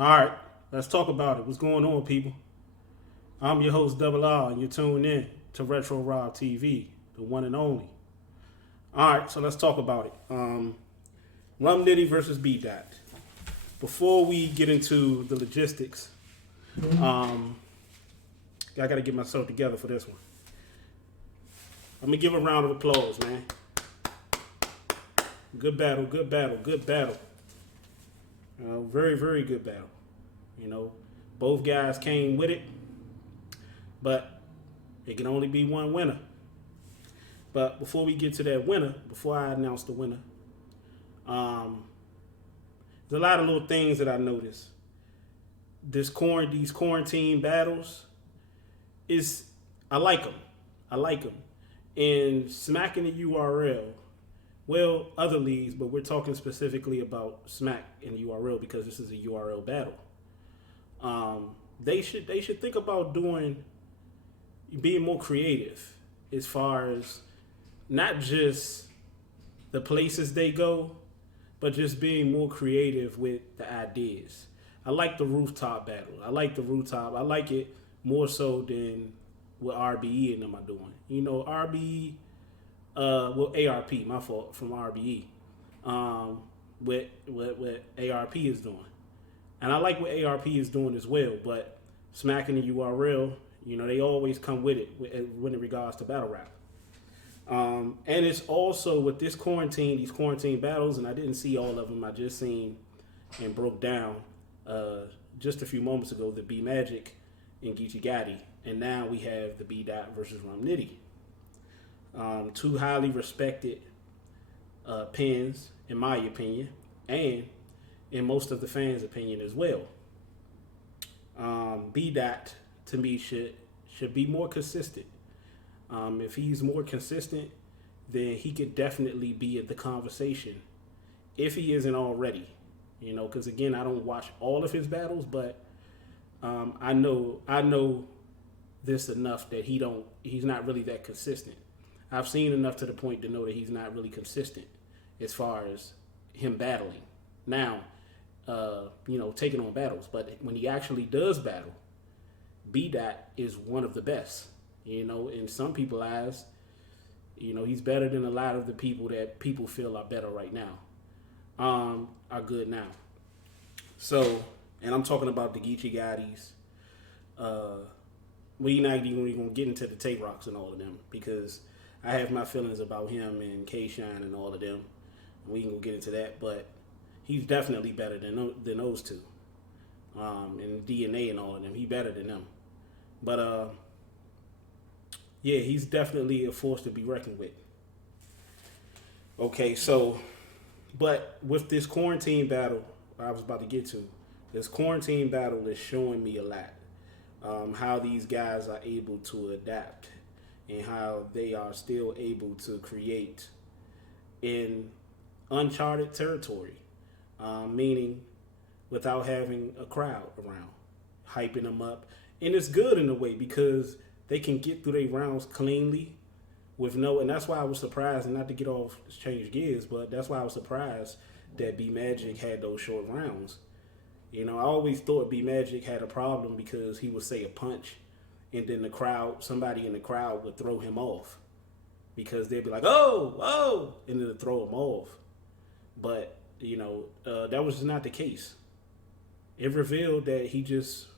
All right, let's talk about it. What's going on, people? I'm your host, Double R, and you're tuned in to Retro Rob TV, the one and only. All right, so let's talk about it. Rum Nitty versus B Dot. Before we get into the logistics, um, I got to get myself together for this one. Let me give a round of applause, man. Good battle, good battle, good battle. Very, very good battle. You know, both guys came with it, but it can only be one winner. But before we get to that winner, before I announce the winner, there's a lot of little things that I noticed. These quarantine battles is I like them. I like them. And smacking the URL, well, other leagues, but we're talking specifically about Smack and URL because this is a URL battle. They should think about being more creative as far as not just the places they go, but just being more creative with the ideas. I like the rooftop battle. I like the rooftop. I like it more so than what RBE and them are doing. You know, RBE, ARP, my fault, from RBE, what ARP is doing. And I like what ARP is doing as well, but smacking the URL, you know, they always come with it when in regards to battle rap. And it's also with these quarantine battles, and I didn't see all of them. I just seen and broke down just a few moments ago the B Magic and Geechee Gotti, and now we have the B Dot versus Rum Nitty. Two highly respected pins, in my opinion, and in most of the fans' opinion as well. B Dot to me should be more consistent. If he's more consistent, then he could definitely be at the conversation if he isn't already. You know, because again, I don't watch all of his battles, but I know this enough that he's not really that consistent. I've seen enough to the point to know that he's not really consistent as far as him battling. Now, taking on battles, but when he actually does battle, B Dot is one of the best. You know, in some people's eyes, you know, he's better than a lot of the people that people feel are better right now, are good now. So, and I'm talking about the Geechee Gottis. We're not even going to get into the Tay Rocks and all of them because I have my feelings about him and K-Shine and all of them. We can go get into that, but he's definitely better than those two. And DNA and all of them, he's better than them. But yeah, he's definitely a force to be reckoned with. Okay, so, but with this quarantine battle, I was about to get to, this quarantine battle is showing me a lot. How these guys are able to adapt and how they are still able to create in uncharted territory, meaning without having a crowd around, hyping them up. And it's good in a way because they can get through their rounds cleanly and that's why I was surprised, and not to get off, change gears, but that's why I was surprised that B Magic had those short rounds. You know, I always thought B Magic had a problem because he would say a punch and then somebody in the crowd would throw him off because they'd be like, oh, and then they'd throw him off. But, you know, that was not the case. It revealed that he just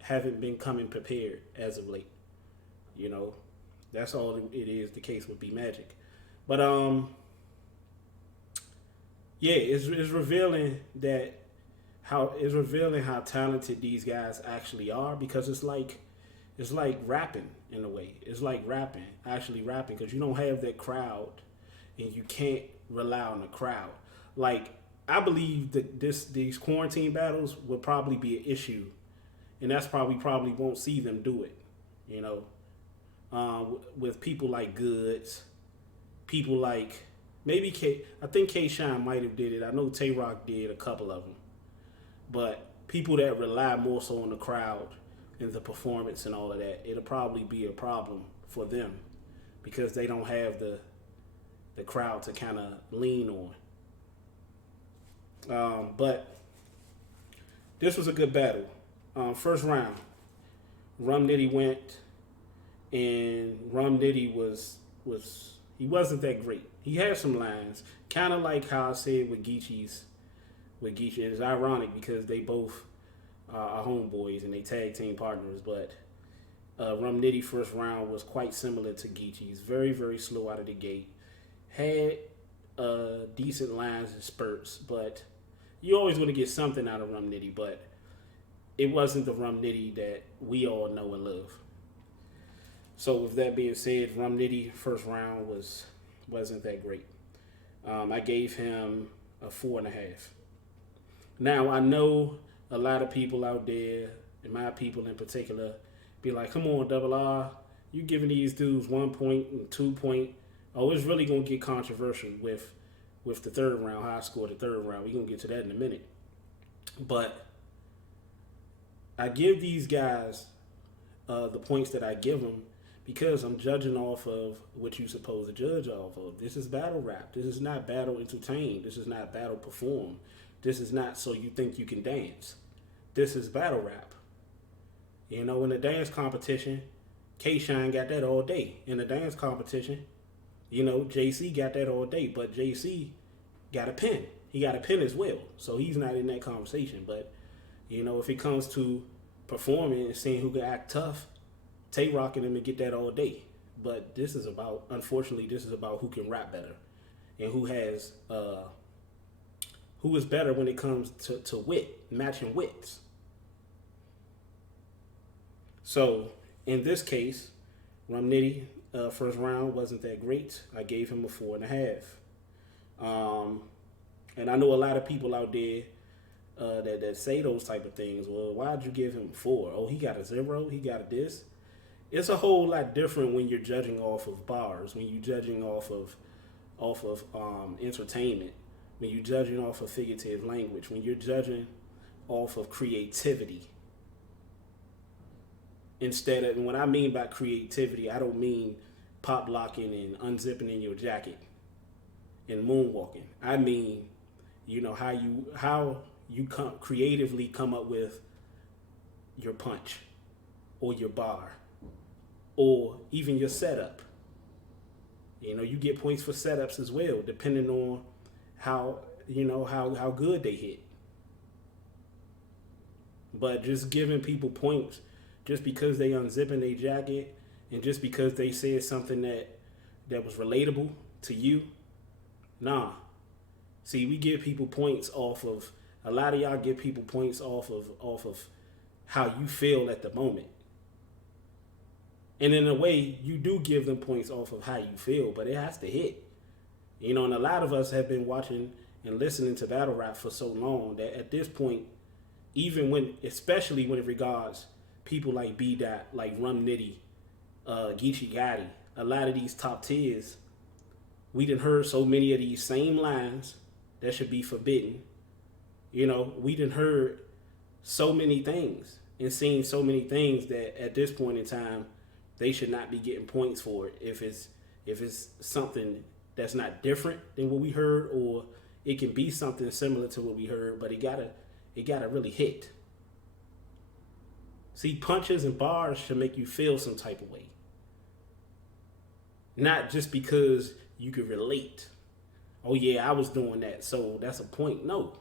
haven't been coming prepared as of late. You know, that's all it is the case with B Magic. But yeah, it's revealing how talented these guys actually are because it's like rapping in a way. It's like actually rapping because you don't have that crowd and you can't rely on the crowd. Like I believe that these quarantine battles will probably be an issue, and that's probably won't see them do it. You know. With people like Goods, people like maybe I think K-Shine might have did it. I know Tay Rock did a couple of them, but people that rely more so on the crowd and the performance and all of that, it'll probably be a problem for them because they don't have the crowd to kind of lean on. But this was a good battle. First round, Rum Nitty went, and Rum Nitty was he wasn't that great. He had some lines, kind of like how I said with Geechee's. With Geechee, it's ironic because they both are homeboys and they tag team partners, but Rum Nitty first round was quite similar to Geechee's. Very, very slow out of the gate. Had decent lines and spurts, but you always want to get something out of Rum Nitty, but it wasn't the Rum Nitty that we all know and love. So with that being said, Rum Nitty first round wasn't that great. I gave him a 4.5. Now I know a lot of people out there, and my people in particular, be like, "Come on, Double R, you giving these dudes 1 point and 2 point? Oh, it's really gonna get controversial with the third round. How I scored the third round. We're gonna get to that in a minute." But I give these guys the points that I give them because I'm judging off of what you're supposed to judge off of. This is battle rap. This is not battle entertain. This is not battle perform. This is not so you think you can dance. This is battle rap. You know, in the dance competition, K-Shine got that all day. In the dance competition, you know, JC got that all day. But JC got a pin. He got a pin as well. So he's not in that conversation. But, you know, if it comes to performing and seeing who can act tough, Tay rocking him and get that all day. But this is about, unfortunately, this is about who can rap better and who has, who is better when it comes to wit, matching wits. So in this case, Rum Nitty, first round wasn't that great. I gave him a 4.5. And I know a lot of people out there that say those type of things. Well, why'd you give him 4? Oh, he got a 0. He got a this. It's a whole lot different when you're judging off of bars, when you're judging off of entertainment, when you're judging off of figurative language, when you're judging off of creativity. Instead of, and what I mean by creativity, I don't mean pop locking and unzipping in your jacket and moonwalking. I mean, you know, how you creatively come up with your punch or your bar or even your setup. You know, you get points for setups as well, depending on how good they hit. But just giving people points just because they unzipping their jacket and just because they said something that was relatable to you, nah. See, we give people points off of, a lot of y'all give people points off of how you feel at the moment. And in a way, you do give them points off of how you feel, but it has to hit. You know, and a lot of us have been watching and listening to battle rap for so long that at this point, even when, especially when it regards people like B-Dot, like Rum Nitty, Geechee Gotti, a lot of these top tiers, we done heard so many of these same lines that should be forbidden. You know, we done heard so many things and seen so many things that at this point in time, they should not be getting points for it if it's something that's not different than what we heard, or it can be something similar to what we heard, but it gotta really hit. See, punches and bars should make you feel some type of way. Not just because you could relate. Oh yeah, I was doing that, so that's a point. No.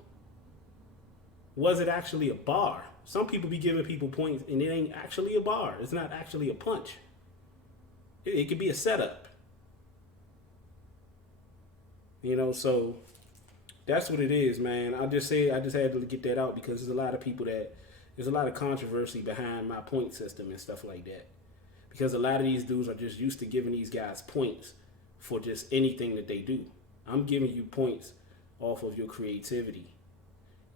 Was it actually a bar? Some people be giving people points and it ain't actually a bar. It's not actually a punch. It could be a setup. You know, so that's what it is, man. I just had to get that out because there's a lot of people there's a lot of controversy behind my point system and stuff like that. Because a lot of these dudes are just used to giving these guys points for just anything that they do. I'm giving you points off of your creativity,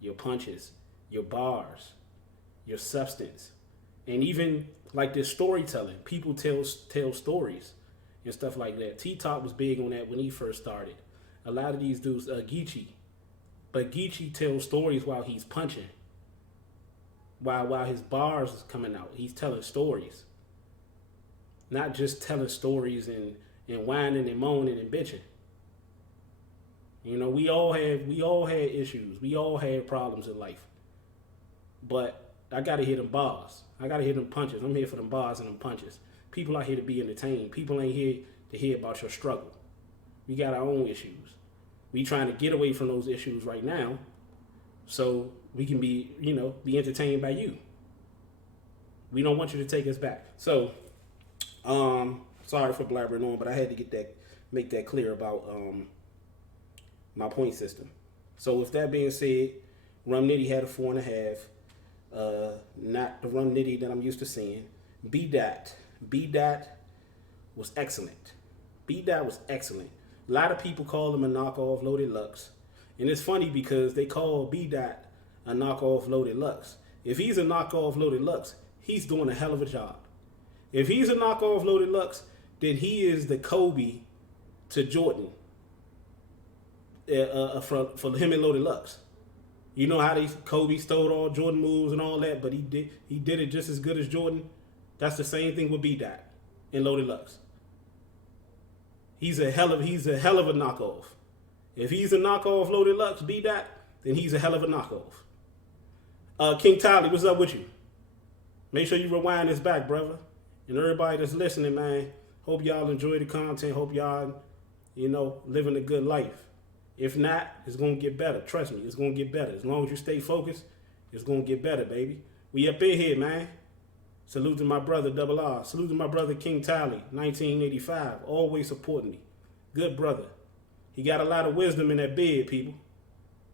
your punches, your bars, your substance, and even like this storytelling. People tell stories and stuff like that. T-Top was big on that when he first started. A lot of these dudes, Geechee, but Geechee tells stories while he's punching. While his bars is coming out, he's telling stories. Not just telling stories and whining and moaning and bitching. You know, we all had issues. We all had problems in life. but I gotta hear them bars. I gotta hear them punches. I'm here for them bars and them punches. People are here to be entertained. People ain't here to hear about your struggle. We got our own issues. We trying to get away from those issues right now, so we can be, be entertained by you. We don't want you to take us back. So, sorry for blabbering on, but I had to make that clear about my point system. So with that being said, Rum Nitty had a 4.5. Not the Rum Nitty that I'm used to seeing. B-Dot was excellent. B-Dot was excellent. A lot of people call him a knockoff Loaded Lux. And it's funny because they call B-Dot a knockoff Loaded Lux. If he's a knockoff Loaded Lux, he's doing a hell of a job. If he's a knockoff Loaded Lux, then he is the Kobe to Jordan for him and Loaded Lux. You know how Kobe stole all Jordan moves and all that, but he did it just as good as Jordan. That's the same thing with B-Dot and Loaded Lux. He's a hell of a knockoff. If he's a knockoff Loaded Lux, B-Dot, then he's a hell of a knockoff. King Tolly, what's up with you? Make sure you rewind this back, brother. And everybody that's listening, man, hope y'all enjoy the content. Hope y'all, living a good life. If not, it's going to get better. Trust me, it's going to get better. As long as you stay focused, it's going to get better, baby. We up in here, man. Salute to my brother, Double R. Salute to my brother, King Tally, 1985. Always supporting me. Good brother. He got a lot of wisdom in that bed, people.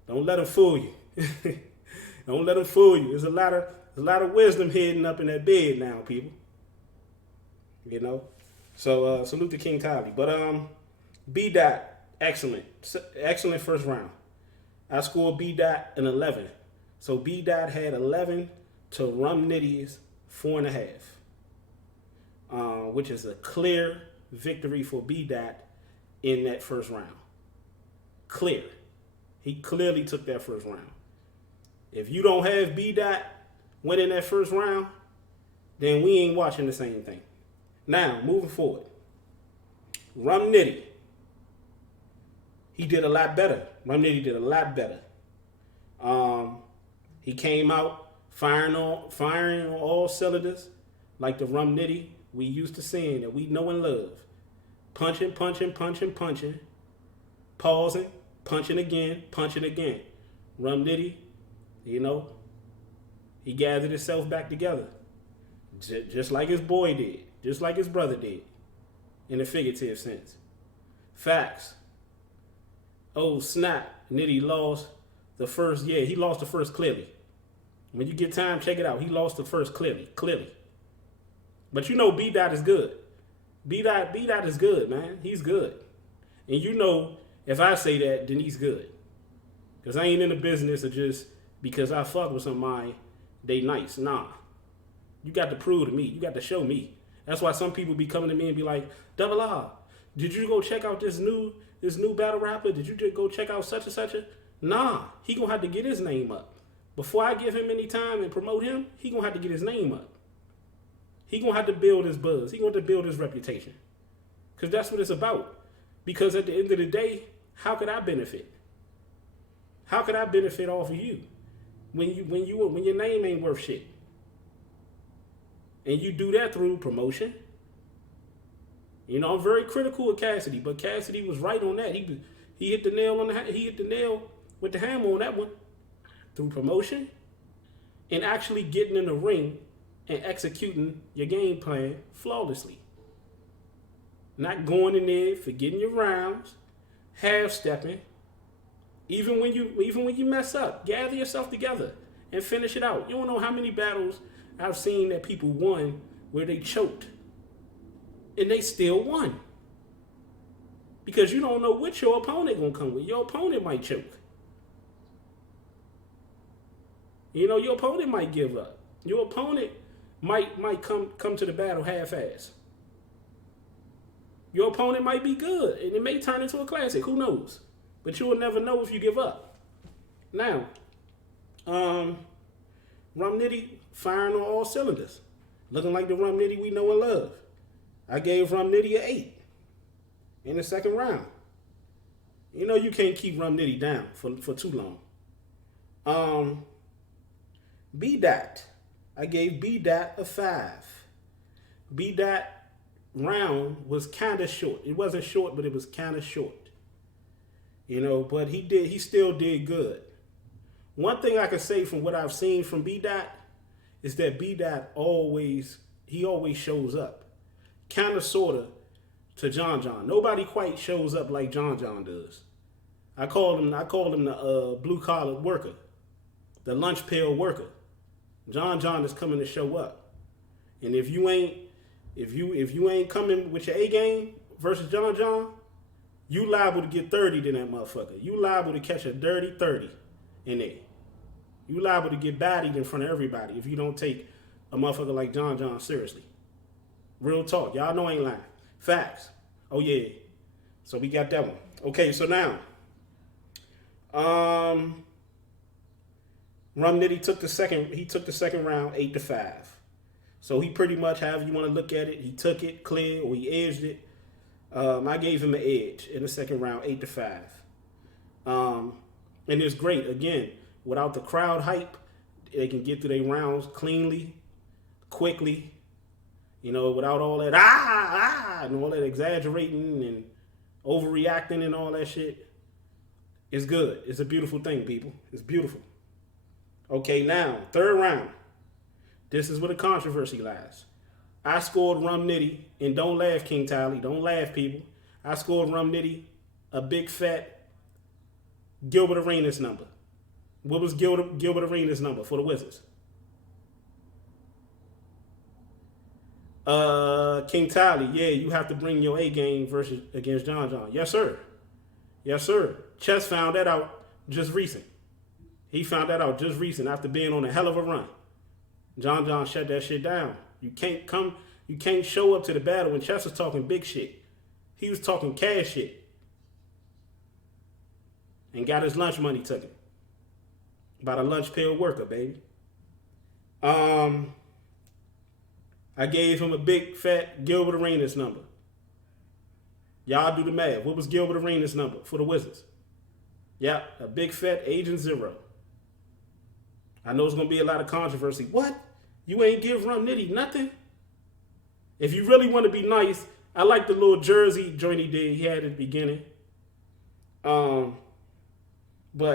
Don't let him fool you. Don't let him fool you. There's a lot of wisdom hidden up in that bed now, people. So salute to King Tally. But B-Dot, excellent first round. I scored B-Dot an 11. So B-Dot had 11 to Rum Nitty's 4.5, which is a clear victory for B-Dot in that first round. Clear. He clearly took that first round. If you don't have B-Dot winning that first round, then we ain't watching the same thing. Now, moving forward. Rum Nitty. He did a lot better. Rum Nitty did a lot better. He came out firing on all cylinders like the Rum Nitty we used to seeing that we know and love. Punching, pausing, punching again. Rum Nitty, he gathered himself back together. Just like his boy did. Just like his brother did. In a figurative sense. Facts. Oh, snap. Nitty lost the first. Yeah, he lost the first clearly. When you get time, check it out. He lost the first clearly. But B-Dot is good. B-Dot is good, man. He's good. And if I say that, then he's good. Because I ain't in the business of just because I fuck with somebody, they nice. Nah. You got to prove to me. You got to show me. That's why some people be coming to me and be like, Double R, did you go check out this new battle rapper? Did you just go check out such and such? Nah. He going to have to get his name up. Before I give him any time and promote him, he going to have to get his name up. He going to have to build his buzz. He going to have to build his reputation. Because that's what it's about. Because at the end of the day, how could I benefit? How could I benefit off of you when your name ain't worth shit? And you do that through promotion. I'm very critical of Cassidy, but Cassidy was right on that. He hit the nail with the hammer on that one. Through promotion and actually getting in the ring and executing your game plan flawlessly. Not going in there, forgetting your rounds, half-stepping. Even when you mess up, gather yourself together and finish it out. You don't know how many battles I've seen that people won where they choked. And they still won. Because you don't know what your opponent gonna come with. Your opponent might choke. Your opponent might give up. Your opponent might come to the battle half-assed. Your opponent might be good, and it may turn into a classic. Who knows? But you will never know if you give up. Now, Rum Nitty firing on all cylinders. Looking like the Rum Nitty we know and love. I gave Rum Nitty an 8 in the second round. You can't keep Rum Nitty down for too long. B-Dot. I gave B-Dot a 5. B-Dot round was kind of short. It wasn't short, but it was kind of short. You know, but he still did good. One thing I can say from what I've seen from B-Dot is that B-Dot always shows up. Kind of, sort of, to John John. Nobody quite shows up like John John does. I call him the blue collar worker, the lunch pail worker. John John is coming to show up. And if you ain't coming with your A game versus John John, you liable to get 30 to that motherfucker. You liable to catch a dirty 30 in there. You liable to get bodied in front of everybody if you don't take a motherfucker like John John seriously. Real talk. Y'all know I ain't lying. Facts. Oh yeah. So we got that one. Okay, so now Rum Nitty took the second round 8-5. So he pretty much, however you want to look at it, he took it clear or he edged it. I gave him an edge in the second round, 8-5. And it's great. Again, without the crowd hype, they can get through their rounds cleanly, quickly, you know, without all that and all that exaggerating and overreacting and all that shit. It's good. It's a beautiful thing, people. It's beautiful. Okay, now, third round. This is where the controversy lies. I scored Rum Nitty, and don't laugh, King Tally. Don't laugh, people. I scored Rum Nitty a big fat Gilbert Arenas number. What was Gilbert Arenas number for the Wizards? King Tally, yeah, you have to bring your A game against John John. Yes, sir. Yes, sir. Chess found that out just recent. He found that out just recent after being on a hell of a run. John John shut that shit down. You can't show up to the battle when Chess was talking big shit. He was talking cash shit. And got his lunch money taken. By the lunch pail worker, baby. I gave him a big fat Gilbert Arenas number. Y'all do the math. What was Gilbert Arenas number for the Wizards? Yeah, a big fat Agent 0. I know it's going to be a lot of controversy. What? You ain't give Rum Nitty nothing? If you really want to be nice, I like the little jersey joint he did. He had at the beginning. But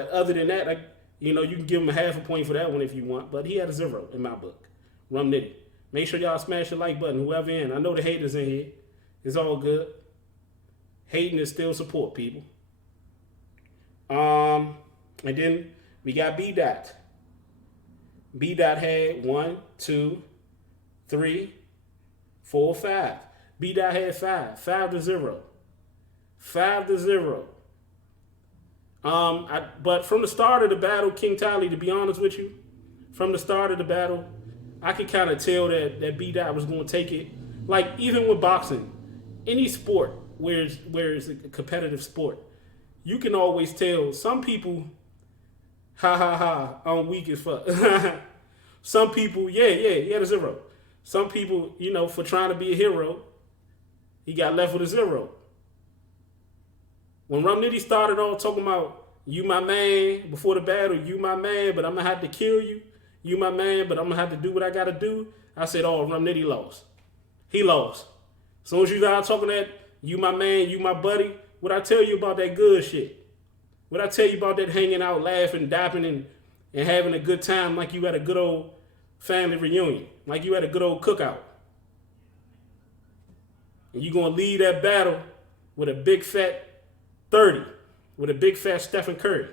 other than that, you can give him a half a point for that one if you want. But he had a 0 in my book. Rum Nitty. Make sure y'all smash the like button, whoever in. I know the haters in here. It's all good. Hating is still support, people. And then we got B-Dot. B-Dot had 1, 2, 3, 4, 5. B-Dot had 5. 5-0. 5-0. But from the start of the battle, King Tally, to be honest with you, from the start of the battle, I could kind of tell that B-Dot was going to take it. Like, even with boxing, any sport where it's a competitive sport, you can always tell some people, I'm weak as fuck. Some people, he had a 0. Some people, for trying to be a hero, he got left with a 0. When Rum Nitty started on talking about, you my man, before the battle, you my man, but I'm going to have to kill you. You my man, but I'm going to have to do what I got to do. I said, oh, Rum Nitty lost. He lost. As soon as you got talking that, you my man, you my buddy, what I tell you about that good shit? What I tell you about that hanging out, laughing, dapping, and having a good time like you had a good old family reunion, like you had a good old cookout. And you're going to lead that battle with a big fat 30, with a big fat Stephen Curry.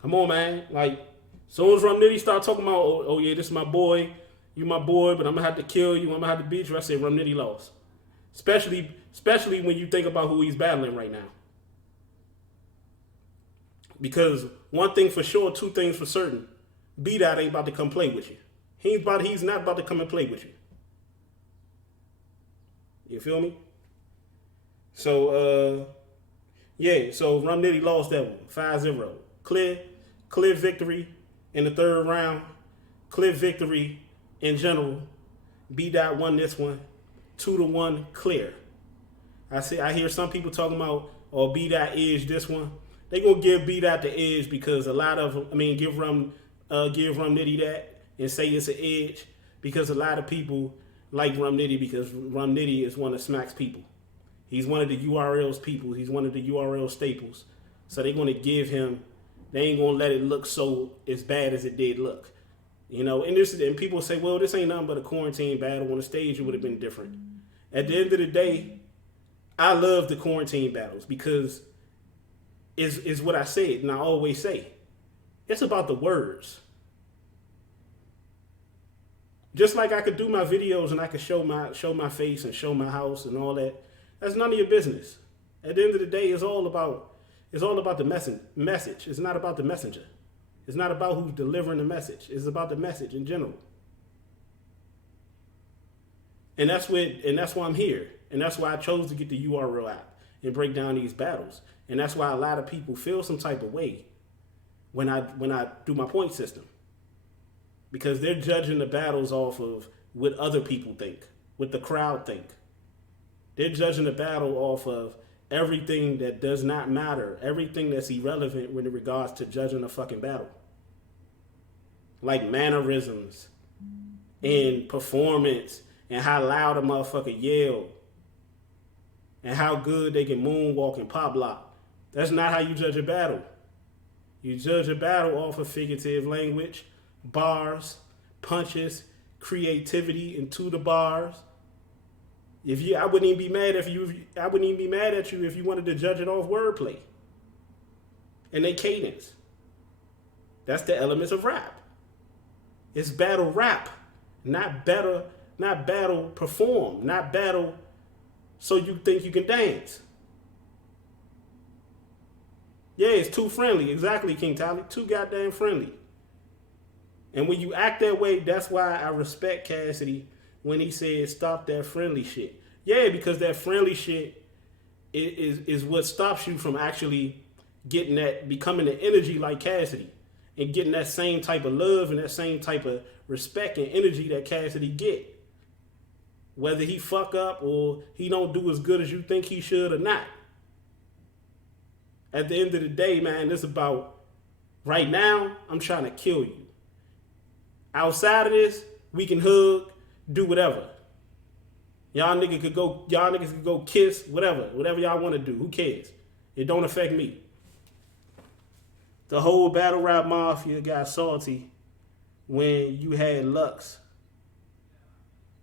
Come on, man. Like, as soon as Rum Nitty start talking about, oh yeah, this is my boy, you my boy, but I'm going to have to kill you, I'm going to have to beat you, I say Rum Nitty lost. Especially when you think about who he's battling right now. Because one thing for sure, two things for certain, B-Dot ain't about to come play with you. He's not about to come and play with you. You feel me? So, so Rum Nitty lost that one, 5-0. Clear victory in the third round. Clear victory in general. B-Dot won this one, 2-1 clear. I hear some people talking about, B-Dot edged this one. They gonna give B Dot the edge because a lot of, give Rum Nitty that and say it's an edge because a lot of people like Rum Nitty because Rum Nitty is one of Smack's people. He's one of the URL's people. He's one of the URL staples. So they're gonna give him. They ain't gonna let it look so as bad as it did look. And people say, well, this ain't nothing but a quarantine battle. On the stage, it would have been different. At the end of the day, I love the quarantine battles because is what I said, and I always say, it's about the words. Just like I could do my videos and I could show my face and show my house and all that. That's none of your business. At the end of the day, it's all about the message. It's not about the messenger. It's not about who's delivering the message. It's about the message in general. And that's why I'm here. And that's why I chose to get the URL app and break down these battles. And that's why a lot of people feel some type of way when I do my point system. Because they're judging the battles off of what other people think, what the crowd think. They're judging the battle off of everything that does not matter, everything that's irrelevant when it regards to judging a fucking battle. Like mannerisms and performance and how loud a motherfucker yell and how good they can moonwalk and pop lock. That's not how you judge a battle. You judge a battle off of figurative language, bars, punches, creativity into the bars. I wouldn't even be mad at you if you wanted to judge it off wordplay and they cadence. That's the elements of rap. It's battle rap, not battle perform, not battle so you think you can dance. Yeah, it's too friendly. Exactly, King Tally. Too goddamn friendly. And when you act that way, that's why I respect Cassidy when he said stop that friendly shit. Yeah, because that friendly shit is what stops you from actually becoming an energy like Cassidy and getting that same type of love and that same type of respect and energy that Cassidy get. Whether he fuck up or he don't do as good as you think he should or not. At the end of the day, man, it's about right now, I'm trying to kill you. Outside of this, we can hug, do whatever. Y'all niggas could go kiss, whatever y'all want to do. Who cares? It don't affect me. The whole battle rap mafia got salty when you had Lux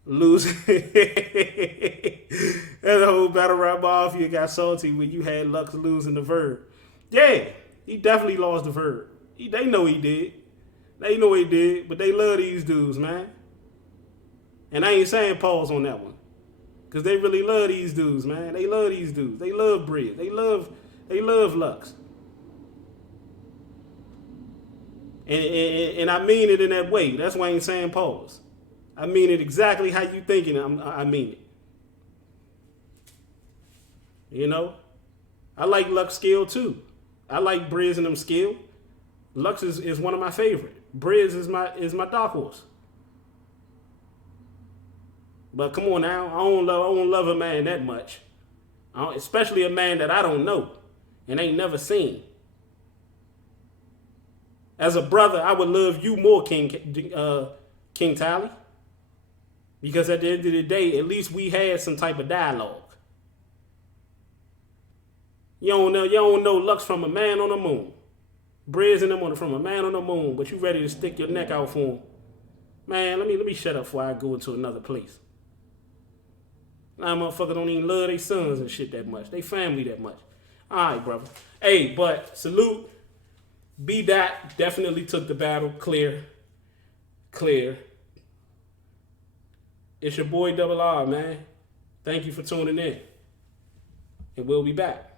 losing. And the whole battle rap mafia got salty when you had Lux losing the Verb. Yeah, he definitely lost the Verb. They know he did. They know he did, but they love these dudes, man. And I ain't saying pause on that one. Because they really love these dudes, man. They love these dudes. They love Bread. They love Lux. And I mean it in that way. That's why I ain't saying pause. I mean it exactly how you thinking I mean it. I like Lux skill too. I like Briz and them skill. Lux is one of my favorite. Briz is my dark horse. But come on now, I don't love a man that much. Especially a man that I don't know and ain't never seen. As a brother, I would love you more, King Tally. Because at the end of the day, at least we had some type of dialogue. You don't know Lux from a man on the moon. Briz and them from a man on the moon, but you ready to stick your neck out for him. Man, let me shut up before I go into another place. Nah, motherfucker don't even love their sons and shit that much. They family that much. All right, brother. Hey, but salute. B-Dot definitely took the battle. Clear. It's your boy Double R, man. Thank you for tuning in. And we'll be back.